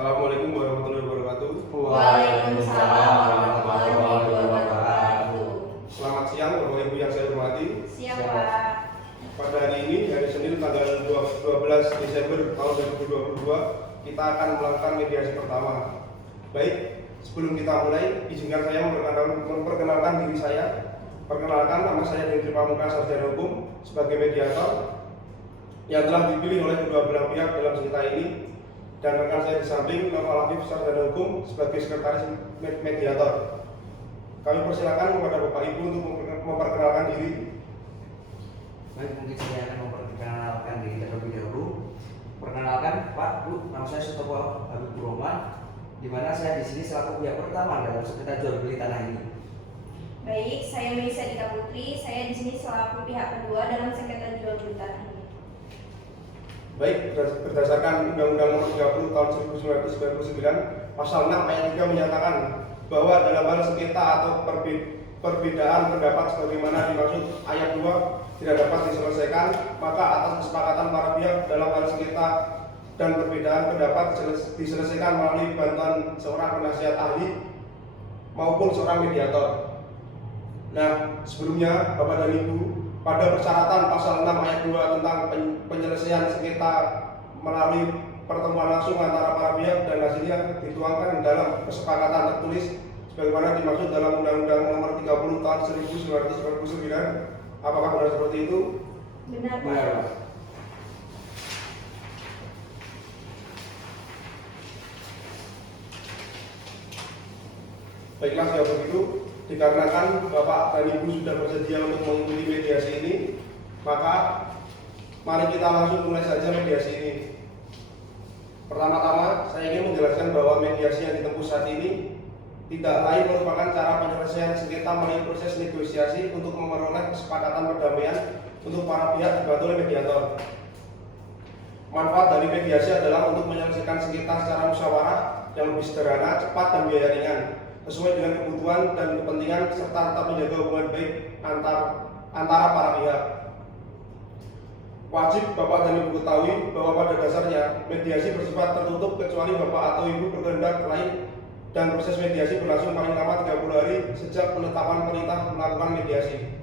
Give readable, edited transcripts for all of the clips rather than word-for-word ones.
Assalamualaikum warahmatullahi wabarakatuh. Waalaikumsalam warahmatullahi wabarakatuh. Selamat siang Bapak Ibu yang saya hormati. Siang Pak. Pada hari ini, hari Senin tanggal 12 Desember tahun 2022, kita akan melakukan mediasi pertama. Baik, sebelum kita mulai, izinkan saya memperkenalkan diri saya. Perkenalkan, nama saya Hendri Pamungkas, sarjana hukum, sebagai mediator yang telah dipilih oleh kedua belah pihak dalam sengketa ini, dan rekan saya di samping, Noval Afif, sarjana hukum, sebagai sekretaris mediator. Kami persilakan kepada Bapak Ibu untuk memperkenalkan diri. Baik, mungkin saya akan memperkenalkan diri terlebih dahulu. Perkenalkan Pak, Bu, nama saya Sutopo Habibur Rahman, di mana saya di sini selaku pihak pertama dalam sengketa jual beli tanah ini. Baik, saya Melisa Dika Putri. Saya di sini selaku pihak kedua dalam sengketa jual beli tanah ini. Baik, berdasarkan Undang-Undang Nomor 30 Tahun 1999, Pasal 6 Ayat 3 menyatakan bahwa dalam hal sengketa atau perbedaan pendapat sebagaimana dimaksud ayat 2 tidak dapat diselesaikan, maka atas kesepakatan para pihak dalam hal sengketa dan perbedaan pendapat diselesaikan melalui bantuan seorang penasihat ahli maupun seorang mediator. Nah, sebelumnya Bapak dan Ibu, pada persyaratan pasal 6 ayat 2 tentang penyelesaian sengketa melalui pertemuan langsung antara para pihak dan hasilnya dituangkan dalam kesepakatan tertulis sebagaimana dimaksud dalam Undang-Undang Nomor 30 Tahun 1999. Apakah benar seperti itu? Benar Pak. Benar, Pak. Baiklah, jika begitu, dikarenakan Bapak dan Ibu sudah bersedia untuk mengikuti mediasi ini, maka mari kita langsung mulai saja mediasi ini. Pertama-tama, saya ingin menjelaskan bahwa mediasi yang ditempuh saat ini tidak lain merupakan cara penyelesaian sengketa melalui proses negosiasi untuk memperoleh kesepakatan perdamaian untuk para pihak dibantu oleh mediator. Manfaat dari mediasi adalah untuk menyelesaikan sengketa secara musyawarah yang lebih sederhana, cepat, dan biaya ringan, sesuai dengan kebutuhan dan kepentingan serta tetap menjaga hubungan baik antara para pihak. Wajib Bapak dan Ibu ketahui bahwa pada dasarnya mediasi bersifat tertutup kecuali Bapak atau Ibu berkehendak lain, dan proses mediasi berlangsung paling lama 30 hari sejak penetapan perintah melakukan mediasi.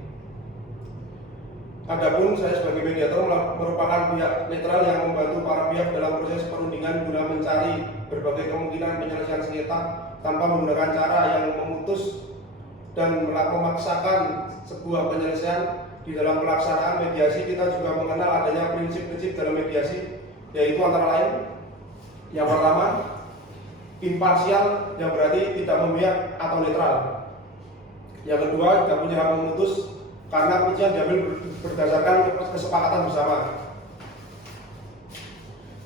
Adapun saya sebagai mediator merupakan pihak netral yang membantu para pihak dalam proses perundingan guna mencari berbagai kemungkinan penyelesaian sengketa tanpa menggunakan cara yang memutus dan memaksakan sebuah penyelesaian. Di dalam pelaksanaan mediasi, kita juga mengenal adanya prinsip-prinsip dalam mediasi, yaitu antara lain yang pertama, imparsial, yang berarti tidak memihak atau netral. Yang kedua, tidak punya hak memutus karena keputusan diambil berdasarkan kesepakatan bersama.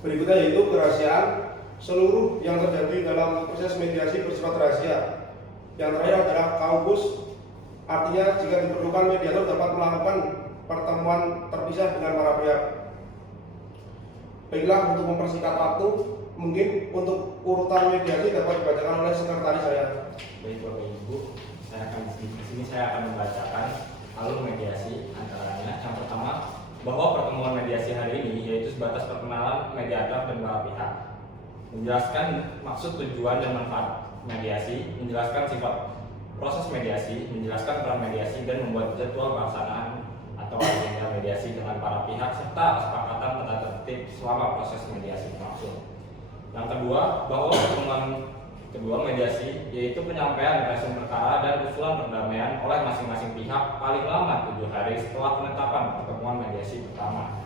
Berikutnya yaitu kerahasiaan, seluruh yang terjadi dalam proses mediasi bersifat rahasia. Yang terakhir adalah kaukus, artinya jika diperlukan mediator dapat melakukan pertemuan terpisah dengan para pihak. Baiklah, untuk mempersingkat waktu, mungkin untuk urutan mediasi dapat dibacakan oleh sekretaris saya. Baik Bapak Ibu, di sini saya akan membacakan alur mediasi antaranya. Yang pertama, bahwa pertemuan mediasi hari ini yaitu sebatas perkenalan mediator dan para pihak, menjelaskan maksud, tujuan, dan manfaat mediasi, menjelaskan sifat proses mediasi, menjelaskan peran mediasi, dan membuat jadwal pelaksanaan atau agenda mediasi dengan para pihak serta kesepakatan tata tertib selama proses mediasi berlangsung. Yang kedua, bahwa pertemuan kedua mediasi yaitu penyampaian resume perkara dan usulan perdamaian oleh masing-masing pihak paling lama 7 hari setelah penetapan pertemuan mediasi pertama.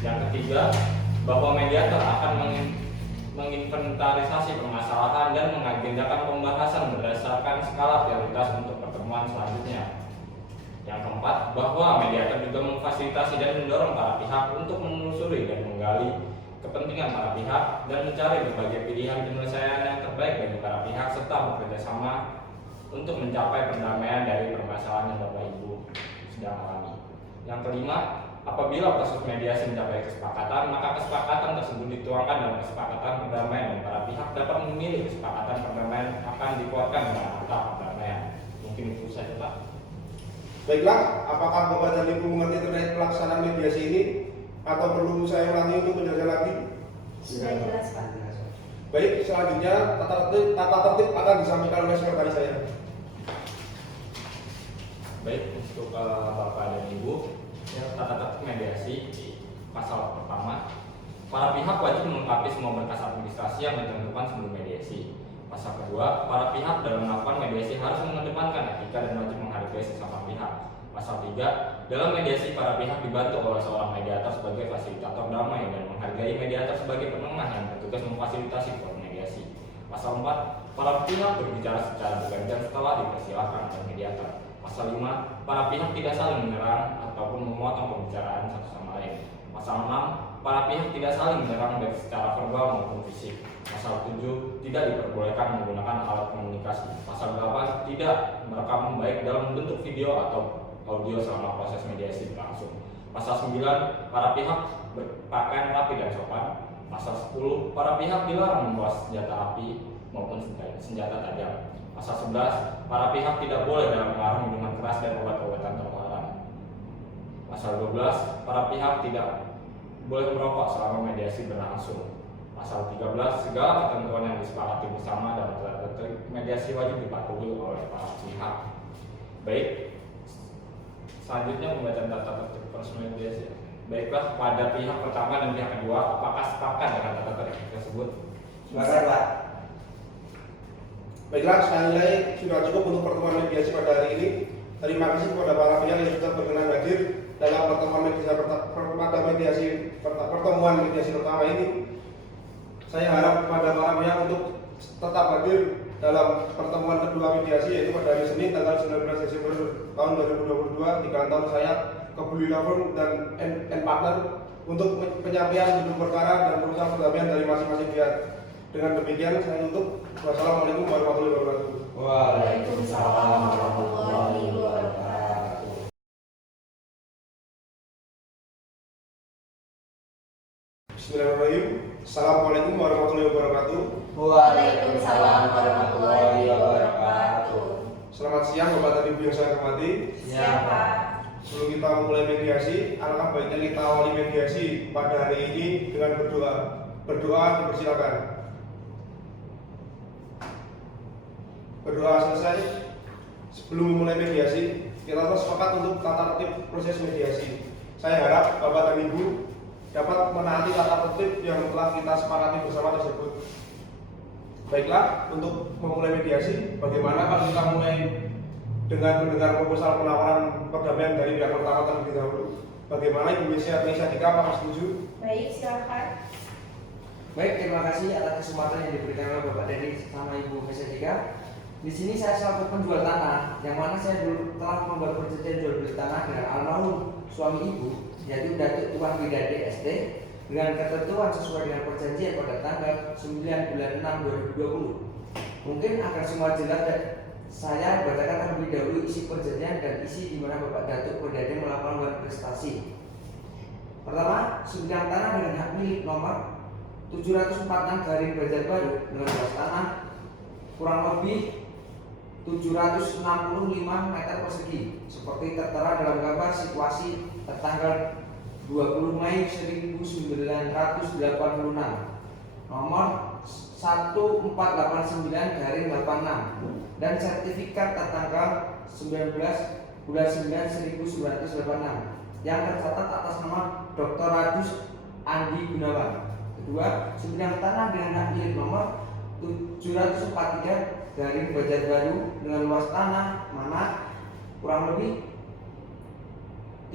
Yang ketiga, bahwa mediator akan menginventarisasi permasalahan dan mengagendakan pembahasan berdasarkan skala prioritas untuk pertemuan selanjutnya. Yang keempat, bahwa mediator juga memfasilitasi dan mendorong para pihak untuk menelusuri dan menggali kepentingan para pihak dan mencari berbagai pilihan penyelesaian yang terbaik bagi para pihak serta bekerja sama untuk mencapai perdamaian dari permasalahan yang Bapak Ibu sedang alami. Yang kelima, apabila proses mediasi mencapai kesepakatan, maka kesepakatan tersebut dituangkan dalam kesepakatan perdamaian dan para pihak dapat memilih kesepakatan perdamaian akan dikeluarkan dengan akta perdamaian. Mungkin itu saja Pak. Baiklah, apakah Bapak dan Ibu mengerti terkait pelaksanaan mediasi ini atau perlu saya ulangi untuk menjelaskan lagi? Sudah jelas Pak. Baik, selanjutnya tata tertib akan disampaikan oleh sekretaris saya. Baik, untuk Bapak dan Ibu, ya, tata tertib mediasi di pasal pertama, para pihak wajib melengkapi semua berkas administrasi yang ditentukan sebelum mediasi. Pasal kedua, para pihak dalam melakukan mediasi harus mengedepankan etika dan wajib menghargai sesama pihak. Pasal 3, dalam mediasi para pihak dibantu oleh seorang mediator sebagai fasilitator damai dan menghargai mediator sebagai penengah yang bertugas memfasilitasi proses mediasi. Pasal 4, para pihak berbicara secara bergantian setelah dipersilakan oleh mediator. Pasal 5, para pihak tidak saling menyerang ataupun memotong pembicaraan satu sama lain. Pasal 6, para pihak tidak saling menyerang baik secara verbal maupun fisik. Pasal 7, tidak diperbolehkan menggunakan alat komunikasi. Pasal 8, tidak merekam baik dalam bentuk video atau audio selama proses mediasi berlangsung. Pasal 9, para pihak berpakaian rapi dan sopan. Pasal 10, para pihak dilarang membawa senjata api maupun senjata tajam. Pasal 11, para pihak tidak boleh dalam pengaruh minuman keras dan obat-obatan terlarang. Pasal 12, para pihak tidak boleh merokok selama mediasi berlangsung. Pasal 13, segala ketentuan yang disepakati bersama dalam tata tertib mediasi wajib dipatuhi oleh para pihak. Baik, selanjutnya pembacaan tata tertib proses mediasi. Baiklah, pada pihak pertama dan pihak kedua, apakah sepakat dengan tata tertib tersebut? Silakan Pak. Baiklah, saya nilai sudah cukup untuk pertemuan mediasi pada hari ini. Terima kasih kepada para pihak yang sudah berkenan hadir dalam pertemuan mediasi pertama ini. Saya harap kepada para pihak untuk tetap hadir dalam pertemuan kedua mediasi, yaitu pada hari Senin tanggal 19 Desember tahun 2022 di kantor saya Kebuli Law dan Partner untuk penyampaian duduk perkara dan perusahaan perdamaian dari masing-masing pihak. Dengan demikian saya tutup. Wassalamualaikum warahmatullahi wabarakatuh. Waalaikumsalam warahmatullahi wabarakatuh. Bismillahirrahmanirrahim. Assalamualaikum warahmatullahi wabarakatuh. Waalaikumsalam warahmatullahi wabarakatuh. Selamat siang Bapak dan Ibu yang saya hormati. Siapa? Sebelum kita memulai mediasi, alangkah baiknya kita awali mediasi pada hari ini dengan berdoa. Berdoa dipersilakan. Berdoa selesai. Sebelum memulai mediasi, kita harus sepakat untuk tata tertib proses mediasi. Saya harap Bapak dan Ibu dapat menaati tata tertib yang telah kita sepakati bersama tersebut. Baiklah, untuk memulai mediasi, bagaimana kalau kita mulai dengan mendengar proposal penawaran perdamaian dari pihak pertama terlebih dahulu? Bagaimana Ibu Mesia Dika, apakah setuju? Baik, silakan. Baik, terima kasih atas kesempatan yang diberikan oleh Bapak Denny sama Ibu Mesia Dika. Di sini saya selaku penjual tanah, yang mana saya dulu telah membuat perjanjian jual beli tanah dengan almarhum suami Ibu, yaitu Datuk Tuan Widade ST, dengan ketentuan sesuai dengan perjanjian pada tanggal 9 bulan 6 2020. Mungkin akan semua jelas dan saya bacakan terlebih dahulu isi perjanjian dan isi di mana Bapak Datuk Widade melakukan prestasi. Pertama, sebidang tanah dengan hak milik nomor 746 garing Banjarbaru dengan luas tanah kurang lebih 765 meter persegi seperti tertera dalam gambar situasi tertanggal 20 Mei 1986 nomor 1489 garing 86 dan sertifikat tertanggal 19 bulan 9 1986 yang tercatat atas nama Dr. Radus Andi Gunawan. Kedua, sebidang tanah dengan hak milik nomor 743 garing Banjarbaru dengan luas tanah mana kurang lebih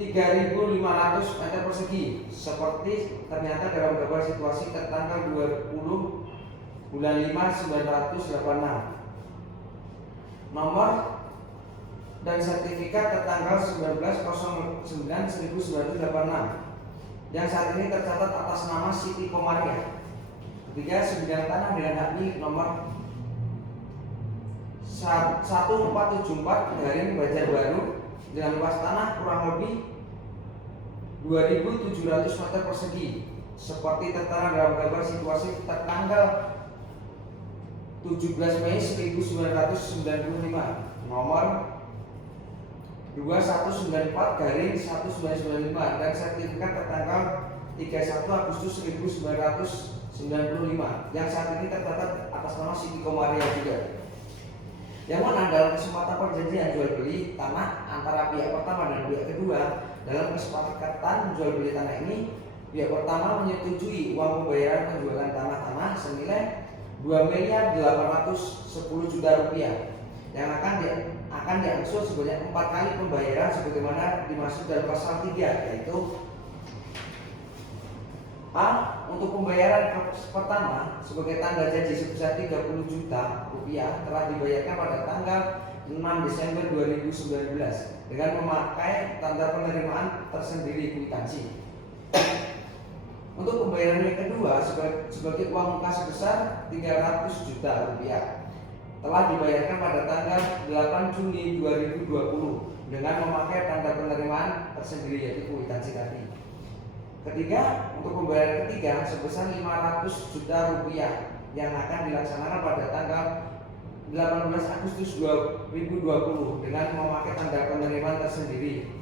3.500 meter persegi seperti ternyata dalam gambar situasi tertanggal 20 bulan 5 1986 nomor dan sertifikat tertanggal 19/09/1986 yang saat ini tercatat atas nama Siti Komaria. Ketiga, sebidang tanah dengan hak milik nomor 1474 garing Banjarbaru dengan luas tanah kurang lebih 2.700 meter persegi seperti tertera dalam gambar situasi tertanggal 17 Mei 1995 nomor 2194 garing 1995 dan sertifikat tertanggal 31 Agustus 1999 95 yang saat ini tercatat atas nama Siti Komaria juga. Yang mana dalam kesempatan perjanjian jual beli tanah antara pihak pertama dan pihak kedua, dalam kesepakatan jual beli tanah ini pihak pertama menyetujui uang pembayaran penjualan tanah senilai 2.810.000.000 rupiah yang akan diangsur sebanyak 4 kali pembayaran sebagaimana dimaksud dalam pasal 3, yaitu A. Untuk pembayaran pertama sebagai tanda janji sebesar 30 juta rupiah telah dibayarkan pada tanggal 6 Desember 2019 dengan memakai tanda penerimaan tersendiri kwitansi. Untuk pembayaran yang kedua sebagai uang muka sebesar 300 juta rupiah telah dibayarkan pada tanggal 8 Juni 2020 dengan memakai tanda penerimaan tersendiri yaitu kwitansi tadi. Ketiga, untuk pembayaran ketiga sebesar 500 juta rupiah yang akan dilaksanakan pada tanggal 18 Agustus 2020 dengan memakai tanda penerimaan tersendiri.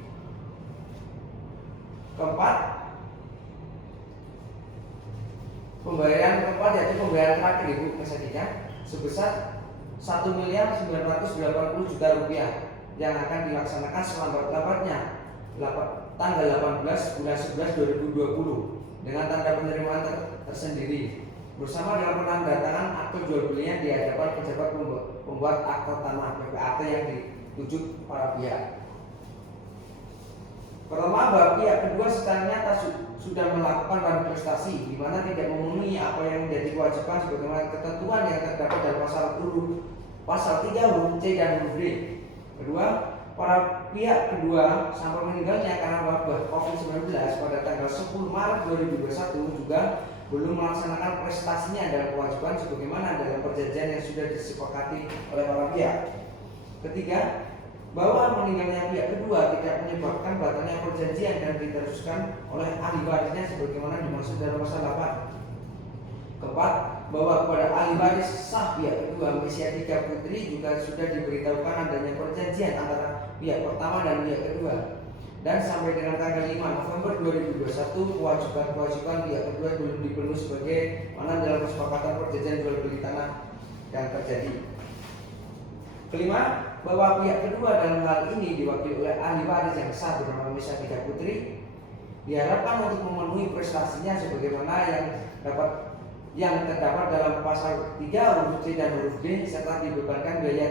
Keempat, pembayaran keempat yaitu pembayaran terakhir Ibu Mesadika sebesar 1.980.000.000 rupiah yang akan dilaksanakan selambat-lambatnya tanggal 18 bulan 11 2020 dengan tanda penerimaan tersendiri bersama dengan penandatangan akte jual belinya di hadapan pejabat pembuat akte tanah PPAT yang dituju para pihak. Pertama, bahwa pihak kedua secara nyata sudah melakukan manifestasi di mana tidak memenuhi apa yang menjadi kewajiban sebagaimana ketentuan yang terdapat dalam pasal 3 huruf C dan huruf D. Kedua, para pihak kedua sampai meninggalnya karena wabah COVID-19 pada tanggal 10 Maret 2021 juga belum melaksanakan prestasinya dalam kewajiban sebagaimana dalam perjanjian yang sudah disepakati oleh para pihak. Ketiga, bahwa meninggalnya pihak kedua tidak menyebabkan batalnya perjanjian dan diteruskan oleh ahli warisnya sebagaimana dimaksud dalam pasal 8. Keempat, bahwa kepada ahli waris sah pihak kedua Mesadika Putri juga sudah diberitahukan adanya perjanjian antara pihak pertama dan pihak kedua, dan sampai dengan tanggal 5 November 2021 kewajiban-kewajiban pihak kedua belum dipenuhi sebagai mana dalam kesepakatan perjanjian jual beli tanah yang terjadi. Kelima, bahwa pihak kedua dalam hal ini diwakili oleh ahli waris yang sah bernama Mesadika Putri diharapkan untuk memenuhi prestasinya sebagaimana yang terdapat dalam pasal 3 huruf C dan huruf D serta dibebankan biaya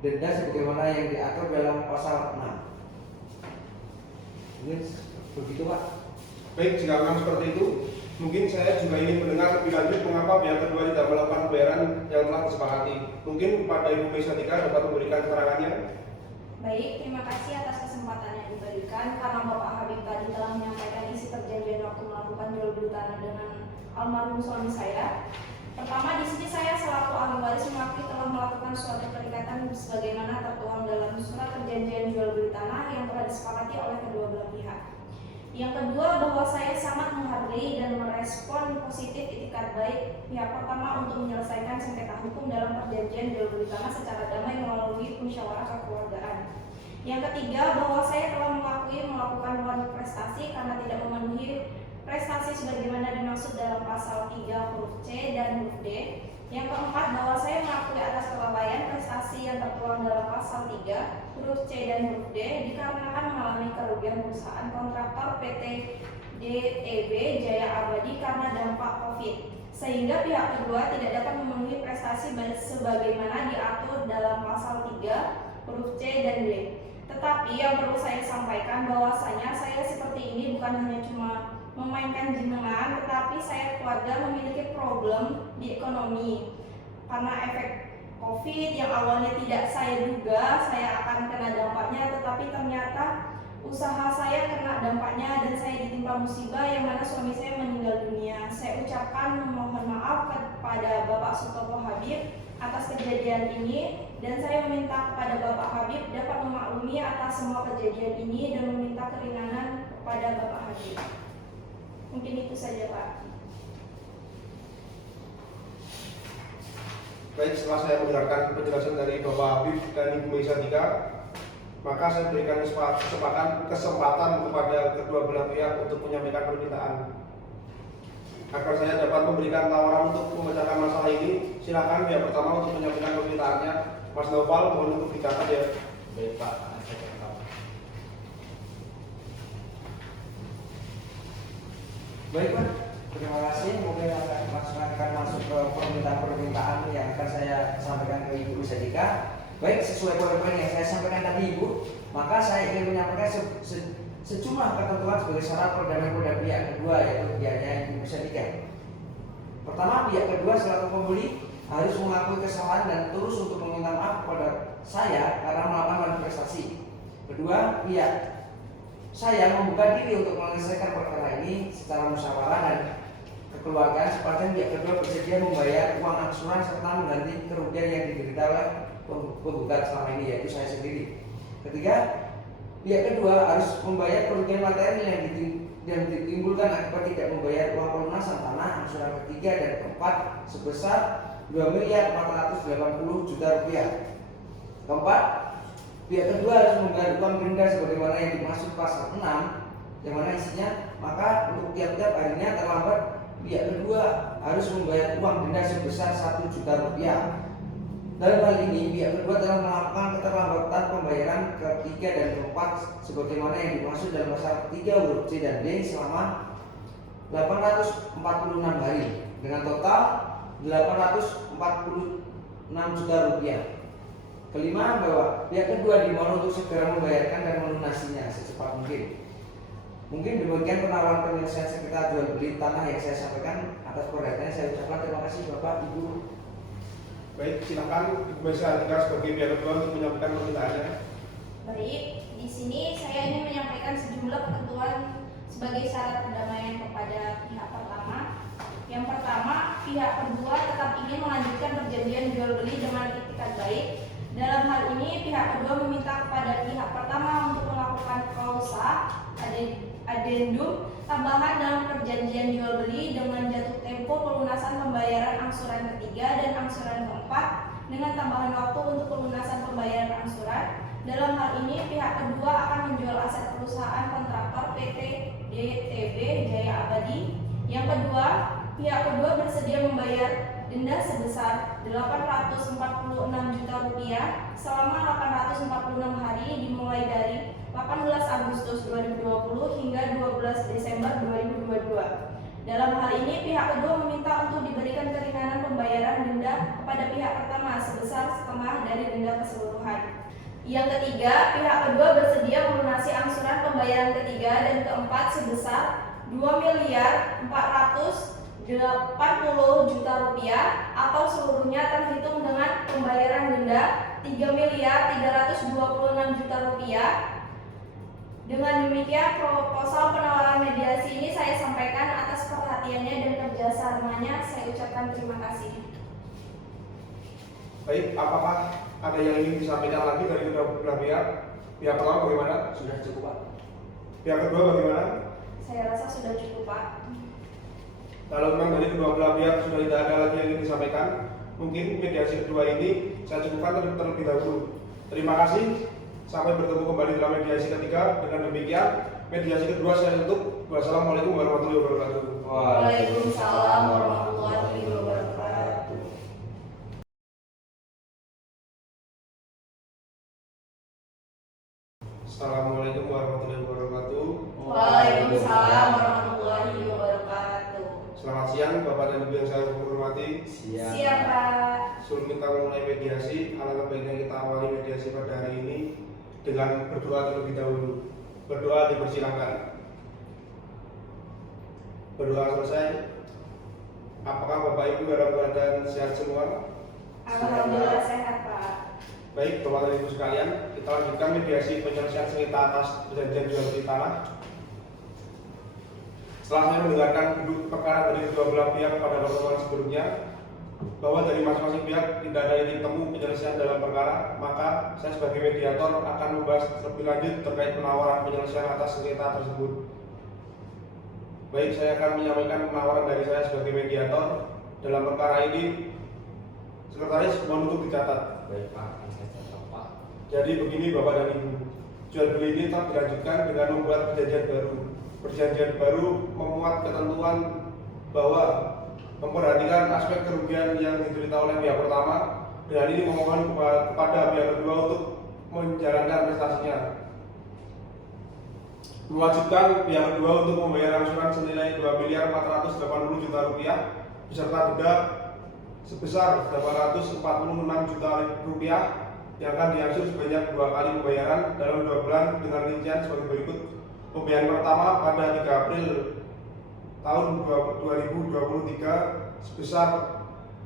denda sebagaimana yang diatur dalam pasal 6. Mungkin begitu Pak. Baik, jika memang seperti itu, mungkin saya juga ingin mendengar lebih lanjut mengapa pihak kedua tidak melakukan pembayaran yang telah disepakati. Mungkin pada Ibu Mesadika dapat memberikan keterangannya. Baik, terima kasih atas kesempatan yang diberikan karena Bapak Habib tadi telah menyampaikan isi perjanjian waktu melakukan jual beli tanah dengan almarhum suami saya. Pertama, di sini saya selaku ahli waris mengakui telah melakukan suatu perikatan sebagaimana tertuang dalam surat perjanjian jual beli tanah yang telah disepakati oleh kedua belah pihak. Yang kedua, bahwa saya sangat menghargai dan merespon positif itikat baik pihak pertama untuk menyelesaikan sengketa hukum dalam perjanjian jual beli tanah secara damai melalui musyawarah kekeluargaan. Yang ketiga, bahwa saya telah mengakui melakukan prestasi karena tidak memenuhi prestasi sebagaimana dimaksud dalam pasal 3 huruf C dan huruf D. Yang keempat, bahwa saya mengakui atas kelalaian prestasi yang tertuang dalam pasal 3 huruf C dan huruf D dikarenakan mengalami kerugian perusahaan kontraktor PT DTB Jaya Abadi karena dampak COVID, sehingga pihak kedua tidak dapat memenuhi prestasi sebagaimana diatur dalam pasal 3 huruf C dan D. Tetapi yang perlu saya sampaikan bahwasanya saya seperti ini bukan hanya cuma memainkan jenengan, tetapi saya keluarga memiliki problem di ekonomi karena efek COVID yang awalnya tidak saya duga saya akan kena dampaknya, tetapi ternyata usaha saya kena dampaknya dan saya ditimpa musibah yang mana suami saya meninggal dunia. Saya ucapkan mohon maaf kepada Bapak Sutopo Habib atas kejadian ini dan saya meminta kepada Bapak Habib dapat memaklumi atas semua kejadian ini dan meminta keringanan kepada Bapak Habib. Mungkin itu saja Pak. Baik, setelah saya mendengarkan penjelasan dari Bapak Habib dan Ibu Mesadika, maka saya berikan kesempatan kepada kedua belah pihak untuk menyampaikan permintaan. Agar saya dapat memberikan tawaran untuk memecahkan masalah ini, silakan pihak pertama untuk menyampaikan permintaannya. Mas Noval, mohon untuk dicatat ya. Baik Pak, saya catat. Baik Pak, terima kasih. Mungkin akan masuk ke permintaan-permintaan yang akan saya sampaikan ke Ibu Sadika. Baik, sesuai poin-poin yang saya sampaikan tadi Ibu, maka saya ingin menyampaikan sejumlah ketentuan sebagai syarat perdamaian pada pihak kedua, yaitu pihaknya Ibu Sadika. Pertama, pihak kedua selaku pembeli harus mengakui kesalahan dan terus untuk meminta maaf kepada saya karena melakukan manifestasi. Kedua, pihak saya membuka diri untuk menyelesaikan perkara ini secara musyawarah dan kekeluargaan sepanjang pihak kedua bersedia membayar uang angsuran serta mengganti kerugian yang diderita oleh penggugat selama ini, yaitu saya sendiri. Ketiga, pihak kedua harus membayar kerugian materi yang ditimbulkan akibat tidak membayar uang pelunasan tanah angsuran ketiga dan keempat sebesar 2.480.000.000 rupiah. Keempat, pihak kedua harus membayar uang denda sebagaimana yang dimaksud pasal 6, yang mana isinya maka untuk tiap-tiap harinya terlambat pihak kedua harus membayar uang denda sebesar 1 juta rupiah. Dalam hal ini, pihak kedua telah melakukan keterlambatan pembayaran ketiga dan keempat sebagaimana yang dimaksud dalam pasal 3 huruf C dan D selama 846 hari dengan total 846 juta rupiah. Kelima, bahwa pihak kedua dimohon untuk segera membayarkan dan melunasinya secepat mungkin. Mungkin demikian penawaran penyelesaian sengketa jual beli tanah yang saya sampaikan. Atas perhatiannya saya ucapkan terima kasih Bapak Ibu. Baik, silakan Ibu Sadika sebagai pihak kedua untuk menyampaikan permintaannya. Baik, di sini saya ingin menyampaikan sejumlah ketentuan sebagai syarat perdamaian kepada pihak pertama. Yang pertama, pihak kedua tetap ingin melanjutkan perjanjian jual beli dengan itikat baik. Dalam hal ini, pihak kedua meminta kepada pihak pertama untuk melakukan klausa adendum tambahan dalam perjanjian jual beli dengan jatuh tempo pelunasan pembayaran angsuran ketiga dan angsuran keempat dengan tambahan waktu untuk pelunasan pembayaran angsuran. Dalam hal ini, pihak kedua akan menjual aset perusahaan kontraktor PT DTB Jaya Abadi. Yang kedua, pihak kedua bersedia membayar denda sebesar 846 juta rupiah selama 846 hari dimulai dari 18 Agustus 2020 hingga 12 Desember 2022. Dalam hal ini, pihak kedua meminta untuk diberikan keringanan pembayaran denda kepada pihak pertama sebesar setengah dari denda keseluruhan. Yang ketiga, pihak kedua bersedia melunasi angsuran pembayaran ketiga dan keempat sebesar 2.480 juta rupiah atau seluruhnya terhitung dengan pembayaran denda 3.326 juta rupiah. Dengan demikian, proposal penawaran mediasi ini saya sampaikan atas perhatiannya dan kerjasamanya. Saya ucapkan terima kasih. Baik, apakah ada yang ingin disampaikan lagi dari kedua belah pihak? Pihak pertama bagaimana? Sudah cukup Pak. Pihak kedua bagaimana? Saya rasa sudah cukup, Pak. Kalau memang dari kedua belah pihak sudah tidak ada lagi yang ingin disampaikan, mungkin mediasi kedua ini saya cukupkan terlebih dahulu. Terima kasih. Sampai bertemu kembali dalam mediasi ketiga. Dengan demikian, mediasi kedua saya tutup. Wassalamualaikum warahmatullahi wabarakatuh. Waalaikumsalam warahmatullahi wabarakatuh. Assalamualaikum warahmatullahi wabarakatuh. Waalaikumsalam warahmatullahi wabarakatuh. Selamat siang Bapak dan Ibu yang saya hormati. Siap, Pak. Sebelum kita memulai mediasi, alangkah baiknya kita awali mediasi pada hari ini dengan berdoa terlebih dahulu. Berdoa dipersilakan. Berdoa selesai. Apakah Bapak Ibu dalam keadaan sehat semua? Alhamdulillah sehat, Pak. Baik, Bapak dan Ibu sekalian, kita lanjutkan mediasi penyelesaian sengketa atas perjanjian jual beli tanah. Setelah saya mendengarkan duduk perkara dari kedua belah pihak pada pertemuan sebelumnya, bahwa dari masing-masing pihak tidak ada titik temu penyelesaian dalam perkara, maka saya sebagai mediator akan membahas lebih lanjut terkait penawaran penyelesaian atas sengketa tersebut. Baik, saya akan menyampaikan penawaran dari saya sebagai mediator dalam perkara ini. Sekretaris mohon untuk dicatat. Baik Pak, saya catat Pak. Jadi begini Bapak dan Ibu, jual beli ini tetap dilanjutkan dengan membuat perjanjian baru. Perjanjian baru memuat ketentuan bahwa memperhatikan aspek kerugian yang diderita oleh pihak pertama, dan ini memohon kepada pihak kedua untuk menjalankan prestasinya. Mewajibkan pihak kedua untuk membayar angsuran senilai Rp2.480 miliar beserta denda sebesar Rp846 juta yang akan diangsur sebanyak 2 kali pembayaran dalam 2 bulan dengan rincian sebagai berikut. Pembayaran pertama pada 3 April tahun 2023 sebesar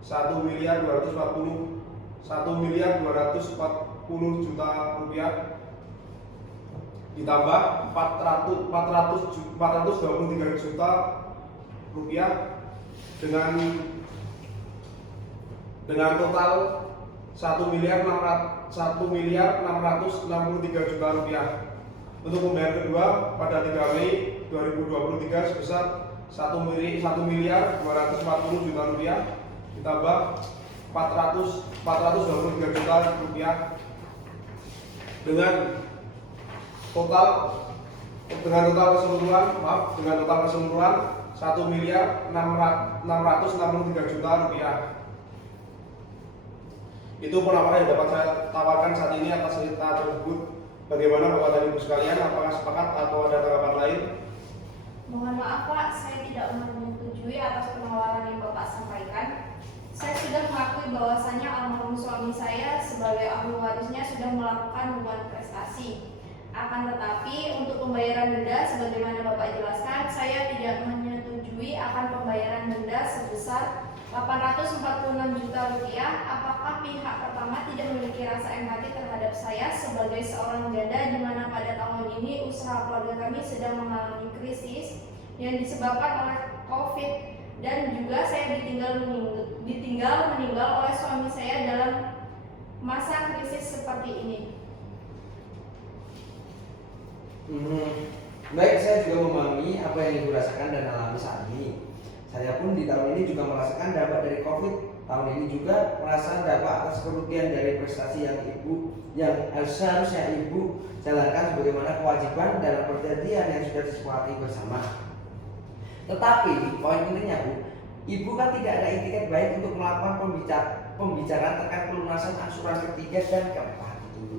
Rp1.240 juta ditambah Rp423 juta dengan total Rp1.663 juta. Untuk pembayaran kedua pada 3 Mei 2023 sebesar Rp1.240 juta ditambah Rp423 juta dengan total keseluruhan Rp1.663 juta. Itu penawaran yang dapat saya tawarkan saat ini atas cerita tersebut. Bagaimana Bapak dan Ibu sekalian, apakah sepakat atau ada tanggapan lain? Mohon maaf Pak, saya tidak menyetujui atas penawaran yang Bapak sampaikan. Saya sudah mengakui bahwasannya almarhum suami saya sebagai ahli warisnya sudah melakukan hubungan prestasi. Akan tetapi untuk pembayaran denda sebagaimana Bapak jelaskan, saya tidak menyetujui akan pembayaran denda sebesar Rp846 juta. Apakah pihak pertama tidak memiliki rasa empati terhadap saya sebagai seorang janda di mana pada tahun ini usaha keluarga kami sedang mengalami krisis yang disebabkan oleh COVID, dan juga saya ditinggal meninggal oleh suami saya dalam masa krisis seperti ini. Baik, saya juga memahami apa yang Ibu rasakan dan alami saat ini. Saya pun di tahun ini juga merasakan dampak dari COVID. Tahun ini juga merasa dampak atas kerugian dari prestasi yang seharusnya Ibu jalankan sebagaimana kewajiban dalam perjanjian yang sudah disepakati bersama. Tetapi poin intinya Bu, Ibu kan tidak ada etiket baik untuk melakukan pembicaraan terkait pelunasan angsuran ketiga dan keempat itu.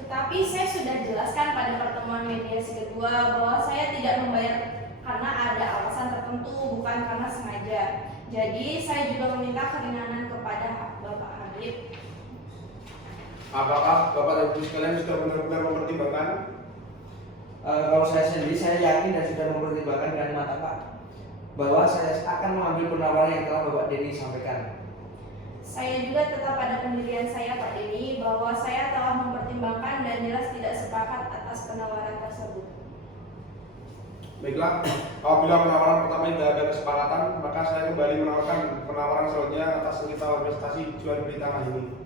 Tetapi saya sudah jelaskan pada pertemuan mediasi kedua bahwa saya tidak membayar karena ada alasan tertentu, bukan karena sengaja. Jadi saya juga meminta keringanan kepada Bapak Habib. Apakah Bapak dan Ibu sekalian sudah benar-benar mempertimbangkan? Kalau saya sendiri, saya yakin dan sudah mempertimbangkan dengan matang Pak, bahwa saya akan mengambil penawaran yang telah Bapak Denny sampaikan. Saya juga tetap pada pendirian saya Pak Denny bahwa saya telah mempertimbangkan dan jelas tidak sepakat atas penawaran tersebut. Baiklah, apabila penawaran pertama tidak ada kesepakatan, maka saya kembali menawarkan penawaran selanjutnya atas sengketa prestasi jual beli tanah ini.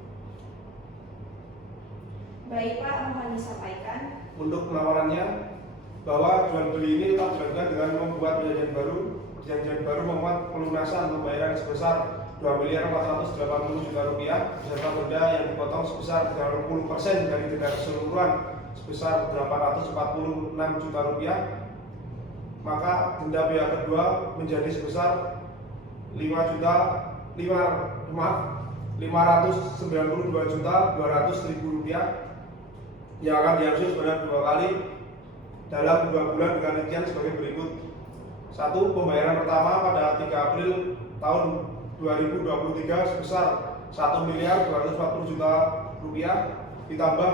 Baik Pak, mohon disampaikan. Untuk penawarannya, bahwa jual beli ini tetap dilakukan dengan membuat perjanjian baru memuat pelunasan pembayaran sebesar Rp2.480 juta beserta denda yang dipotong sebesar 30% dari denda keseluruhan sebesar Rp846 juta. Maka denda pihak kedua menjadi sebesar Rp592.200.000 yang akan diangsur sebanyak 2 kali dalam 2 bulan dengan rincian sebagai berikut. 1. Pembayaran pertama pada 3 April tahun 2023 sebesar Rp1.240 juta ditambah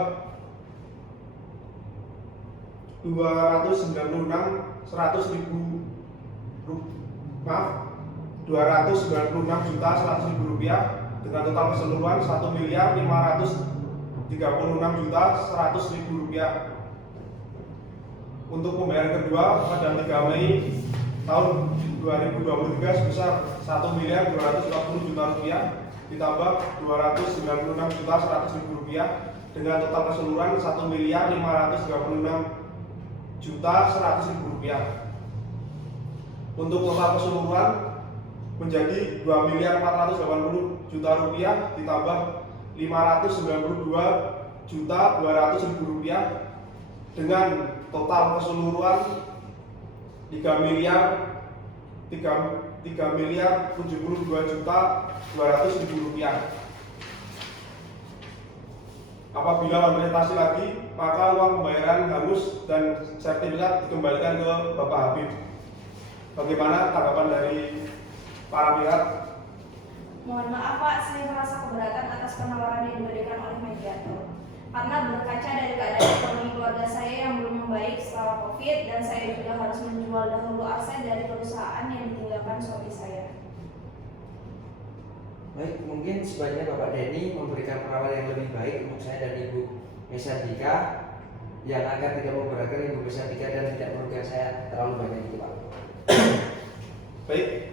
Rp296.100.000 dengan total keseluruhan Rp1.536.100.000. Untuk pembayaran kedua pada 3 Mei tahun 2023 sebesar Rp1.240 juta ditambah Rp296.100.000 dengan total keseluruhan Rp1.536.100.000. Untuk total keseluruhan menjadi Rp2.480 juta ditambah Rp592.200.000 dengan total keseluruhan 3 miliar 72.200.000 rupiah. Apabila kontestasi lagi, maka uang pembayaran hangus dan sertifikat dikembalikan ke Bapak Habib. Bagaimana tanggapan dari para pihak? Mohon maaf Pak, saya merasa keberatan atas penawaran yang diberikan oleh mediator. Karena berkaca dari keadaan ekonomi keluarga saya yang belum membaik setelah COVID, dan saya juga harus menjual dahulu aset dari perusahaan yang ditinggalkan suami saya. Baik, mungkin sebaiknya Bapak Denny memberikan penawaran yang lebih baik untuk saya dan Ibu Mesadika yang agar tidak memberatkan Ibu Mesadika dan tidak merugikan saya terlalu banyak itu Pak. Baik.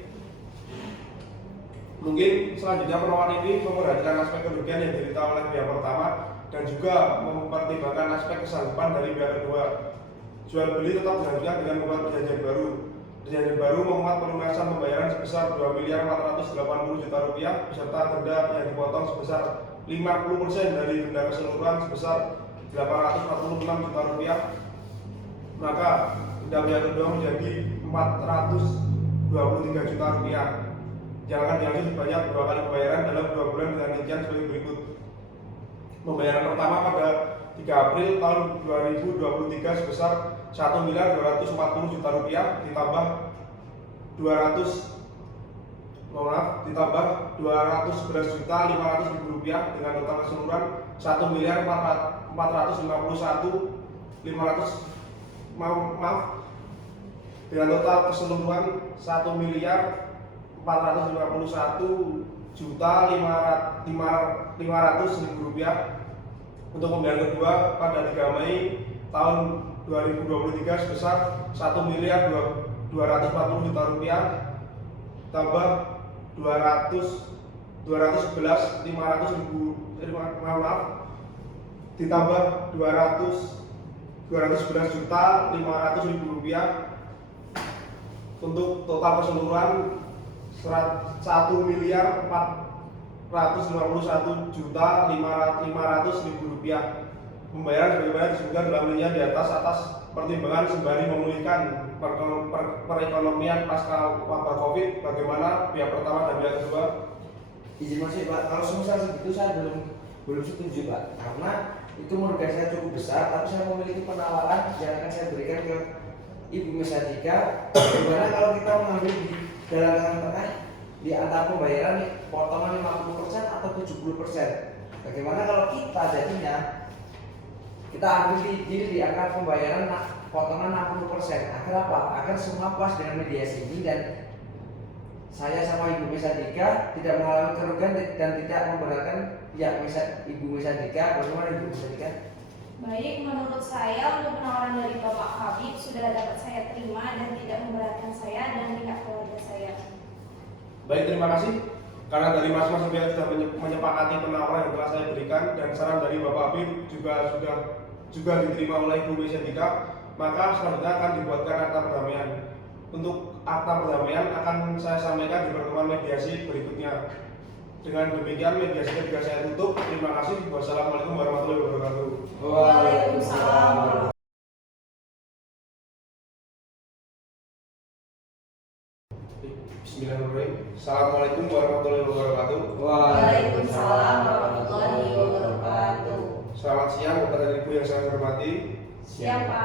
Mungkin selanjutnya penawaran ini memperhatikan aspek kerugian yang diderita oleh pihak pertama dan juga mempertimbangkan aspek kesanggupan dari pihak kedua. Jual beli tetap dilanjutkan dengan membuat perjanjian baru. Perjanjian baru memuat pelunasan pembayaran sebesar 2.480.000.000 rupiah beserta denda yang dipotong sebesar 50% dari denda keseluruhan sebesar 846 juta rupiah. Maka denda pihak kedua menjadi 423 juta rupiah. Yang akan dilanjut sebanyak 2 kali pembayaran dalam 2 bulan dengan rincian sebagai berikut. Pembayaran pertama pada 3 April tahun 2023 sebesar 1.240 juta rupiah ditambah 211 juta 500.000 rupiah dengan total keseluruhan dengan total keseluruhan 1.451 juta 500.000 rupiah. Untuk pembayaran kedua pada 3 Mei tahun 2023 sebesar 1.240 juta rupiah tambah 211 ditambah 211 juta 500.000 rupiah untuk total keseluruhan 1.451 juta 500.000 rupiah. Pembayaran sebagaimana disebutkan dalam rincian di atas pertimbangan sembari memulihkan perekonomian pasca wabah COVID. Bagaimana pihak pertama dan pihak kedua? Izin masih Pak, kalau semisal segitu saya belum setuju Pak, karena itu merugikan saya cukup besar, tapi saya memiliki penawaran yang akan saya berikan ke Ibu Mesadika. Bagaimana kalau kita mengambil di dalam tengah di antara pembayaran potongan 50% atau 70%? Bagaimana kalau kita jadinya kita ambil di angka pembayaran potongan 60%? Agar apa? Agar semua puas dengan mediasi ini dan saya sama Ibu Mesadika tidak mengalami kerugian dan tidak memberatkan pihak Ibu Mesadika. Bagaimana Ibu Mesadika? Baik, menurut saya untuk penawaran dari Bapak Habib sudah dapat saya terima dan tidak memberatkan saya dan pihak keluarga saya. Baik, terima kasih. Karena dari masing-masing pihak sudah menyepakati penawaran yang telah saya berikan dan saran dari Bapak Habib juga diterima oleh Ibu Mesadika, maka selanjutnya akan dibuatkan akta perdamaian. Untuk akta perdamaian akan saya sampaikan di pertemuan mediasi berikutnya. Dengan demikian mediasi juga saya tutup. Terima kasih. Wassalamualaikum warahmatullahi wabarakatuh. Waalaikumsalam. Bismillahirrahmanirrahim. Assalamualaikum warahmatullahi wabarakatuh. Waalaikumsalam warahmatullahi wabarakatuh. Selamat siang Bapak dan Ibu yang saya hormati. Siapa?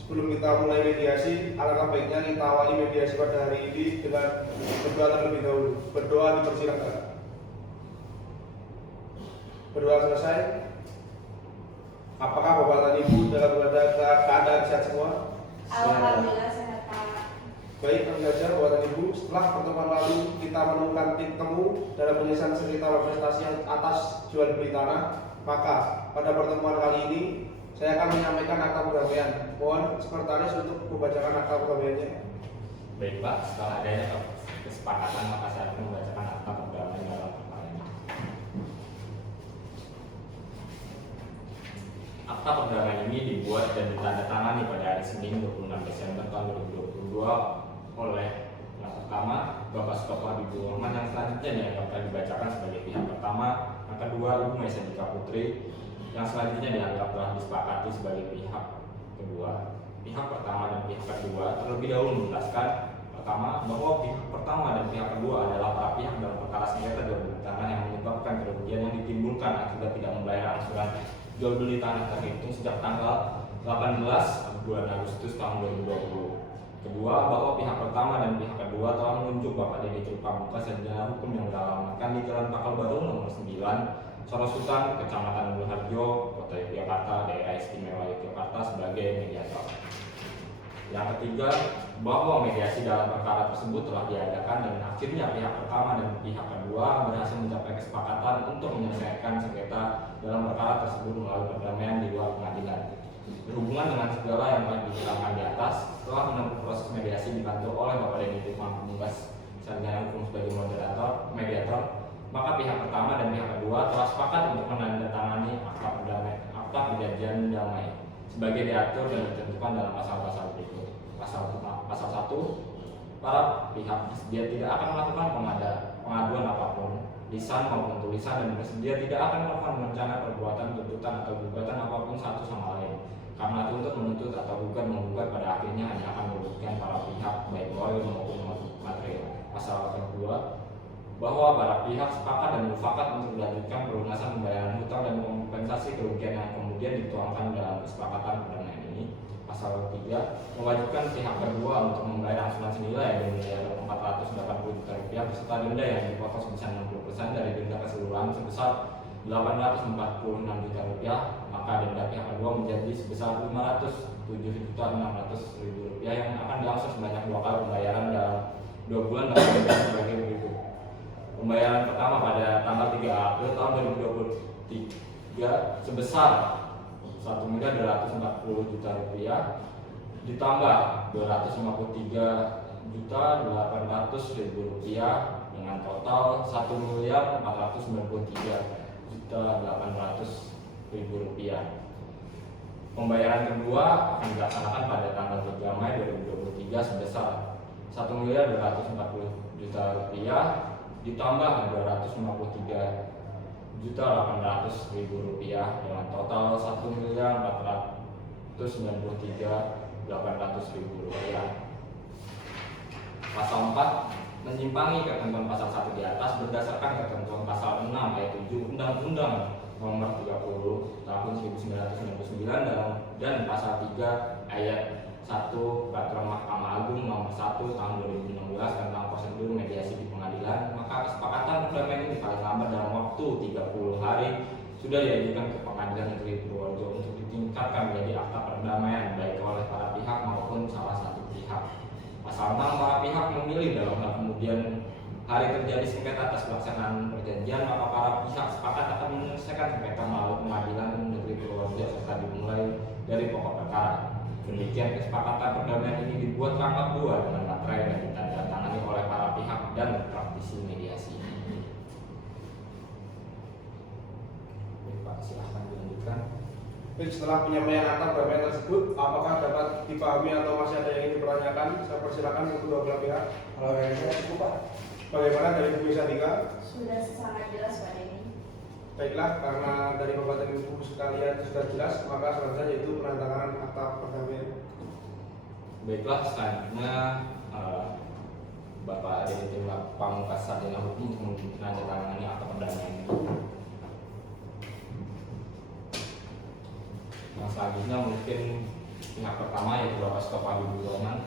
Sebelum kita mulai mediasi, alangkah baiknya kita awali mediasi pada hari ini dengan berdoa terlebih dahulu. Berdoa dipersilakan. Berdoa selesai. Apakah Bapak dan Ibu dalam keadaan sehat semua? Alhamdulillah sehat Pak. Baik, belajar Bapak dan Ibu, setelah pertemuan lalu kita menemukan titik temu dalam penyelesaian sengketa prestasi atas jual beli tanah, maka pada pertemuan kali ini saya akan menyampaikan akta perdamaian. Mohon sekretaris untuk membacakan akta perdamaiannya. Baik Pak, setelah adanya kesepakatan maka saya akan membacakan akta perdamaian dalam perkara ini. Akta perdamaian ini dibuat dan ditandatangani pada hari Senin 26 Desember tahun 2022 oleh yang pertama Bapak Sutopo Habibur Rahman, yang selanjutnya yang akan dibacakan sebagai pihak pertama, yang kedua Ibu Mesadika Putri, yang selanjutnya dianggap telah disepakati sebagai pihak kedua. pihak pertama dan pihak kedua. Terlebih dahulu menjelaskan pertama bahwa pihak pertama dan pihak kedua adalah para pihak dalam perkara sengketa jual beli tanah yang menyebabkan kerugian yang ditimbulkan akibat tidak membayar angsuran jual beli tanah terhitung sejak tanggal 18 bulan Agustus tahun 2020. Kedua, bahwa pihak pertama dan pihak kedua telah menunjuk Bapak Deni Cilpamuka sarjana hukum yang beralamatkan di Jalan Pakal Baru nomor 9, Sorosutan, Kecamatan Buluharjo, Kota Yogyakarta, Daerah Istimewa Yogyakarta sebagai mediator. Yang ketiga, bahwa mediasi dalam perkara tersebut telah diadakan dan akhirnya pihak pertama dan pihak kedua berhasil mencapai kesepakatan untuk menyelesaikan sengketa dalam perkara tersebut melalui perdamaian di luar pengadilan. Berhubungan dengan segala yang telah diterangkan di atas, setelah menempuh proses mediasi dibantu oleh Bapak Deni Cilpamuka sarjana hukum sebagai mediator, maka pihak pertama dan pihak kedua telah sepakat untuk menandatangani akta perjanjian damai sebagai diatur dan ditentukan dalam pasal-pasal berikut. Pasal 1, para pihak bersedia tidak akan melakukan pengaduan apapun, lisan maupun tulisan, dan bersedia tidak akan melakukan rencana perbuatan, tuntutan atau gugatan apapun satu sama lain. Karena tuntut menuntut atau menggugat pada akhirnya hanya akan merugikan para pihak baik moral maupun material. Pasal kedua, bahwa para pihak sepakat dan mufakat untuk melanjutkan pelunasan pembayaran hutang dan kompensasi kerugian yang kemudian dituangkan dalam kesepakatan perdamaian ini. Pasal 3, mewajibkan pihak kedua untuk membayar angsuran senilai dengan 480 juta rupiah beserta denda yang dipotong sebesar 60% dari denda keseluruhan sebesar 846 juta rupiah, maka denda pihak kedua menjadi sebesar 507.600.000 rupiah yang akan diangsur sebanyak 2 kali pembayaran dalam 2 bulan dalam denda sebagai berikut. Pembayaran pertama pada tanggal 3 April tahun 2023 sebesar 1.240 juta rupiah ditambah 253.800.000 rupiah dengan total 1.493.800.000 rupiah. Pembayaran kedua akan dilaksanakan pada tanggal 3 Mei 2023 sebesar 1.240 juta rupiah ditambah 253.800.000 rupiah dengan total 1.493.800.000 rupiah. Pasal 4, menyimpangi ketentuan pasal 1 di atas berdasarkan ketentuan pasal 6 ayat 7 Undang-Undang Nomor 30 Tahun 1999 dan pasal 3 ayat 1 Peraturan Mahkamah Agung Nomor 1 Tahun 2016 tentang prosedur mediasi di pengadilan, maka kesepakatan perdamaian ini paling lambat dalam waktu 30 hari sudah diajukan ke Pengadilan Negeri Purworejo untuk ditingkatkan menjadi akta perdamaian baik oleh para pihak maupun salah satu pihak. Pasal 6, para pihak memilih dalam hal kemudian hari terjadi sengketa atas pelaksanaan perjanjian, maka para pihak sepakat akan menyelesaikan sengketa melalui Pengadilan Negeri Purworejo serta dimulai dari pokok perkara. Demikian kesepakatan perdamaian ini dibuat rangkap 2 dengan materai dan ditandatangani oleh para pihak dan praktisi mediasi. Pak, silahkan dilanjutkan. Setelah penyampaian akta perdamaian tersebut, apakah dapat dipahami atau masih ada yang ingin dipertanyakan? Saya persilakan untuk kedua belah pihak. Kalau dari saya cukup, Pak. Bagaimana dari Bu Sadika? Sudah sangat jelas Pak Deni. Baiklah, karena dari Bapak dan Ibu sekalian sudah jelas, maka selanjutnya yaitu penandatanganan akta perdamaian. Baiklah, selanjutnya Bapak Deni Cilpamuka sarjana hukum untuk menandatangani akta perdamaian ini. Nah, selanjutnya mungkin pihak pertama yaitu Bapak Stop Habibur Rahman.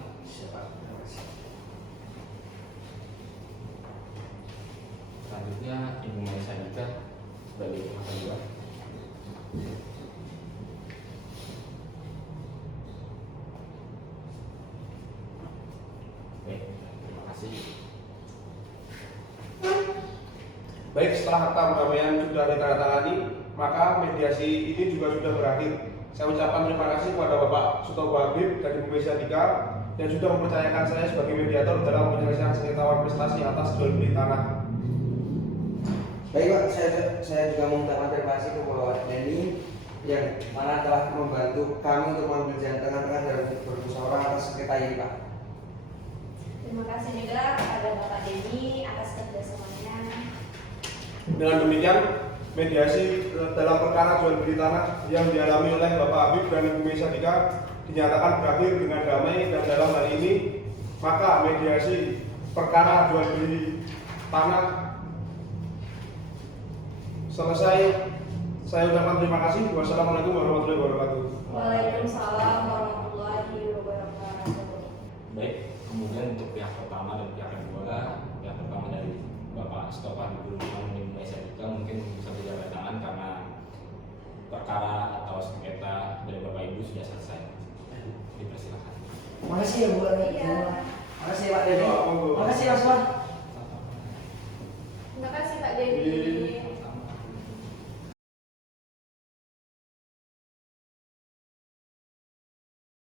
Selanjutnya Ibu Mai Sadika sebagai pihak kedua. Baik, terima kasih. Baik, setelah akta perdamaian sudah ditandatangani, maka mediasi ini juga sudah berakhir. Saya ucapkan terima kasih kepada Bapak Sutopo Habib dari Bu Sadika yang sudah mempercayakan saya sebagai mediator dalam penyelesaian sengketa prestasi atas jual beli tanah. Baik Pak, saya juga mengucapkan terima kasih kepada Bapak Deni yang mana telah membantu kami untuk mengambil jalan tengah-tengah dalam bermusyawarah atas sengketa ini, Pak. Terima kasih juga kepada Bapak Deni atas kerjasamanya. Dengan demikian, mediasi dalam perkara jual beli tanah yang dialami oleh Bapak Habib dan Ibu Sadika dinyatakan berakhir dengan damai, dan dalam hal ini maka mediasi perkara jual beli tanah selesai. Saya ucapkan terima kasih. Wassalamualaikum warahmatullahi wabarakatuh. Waalaikumsalam warahmatullahi wabarakatuh. Baik, kemudian untuk pihak pertama dan pihak kedua, pihak pertama dari Bapak Stopan Gubernur Indonesia juga mungkin bisa berjabat tangan karena perkara atau sengketa dari Bapak Ibu sudah selesai. Dipersilakan. Makasih ya Bu. Iya. Makasih Pak Dedi. Monggo. Makasih Mas Wan. Terima kasih Pak Dedi.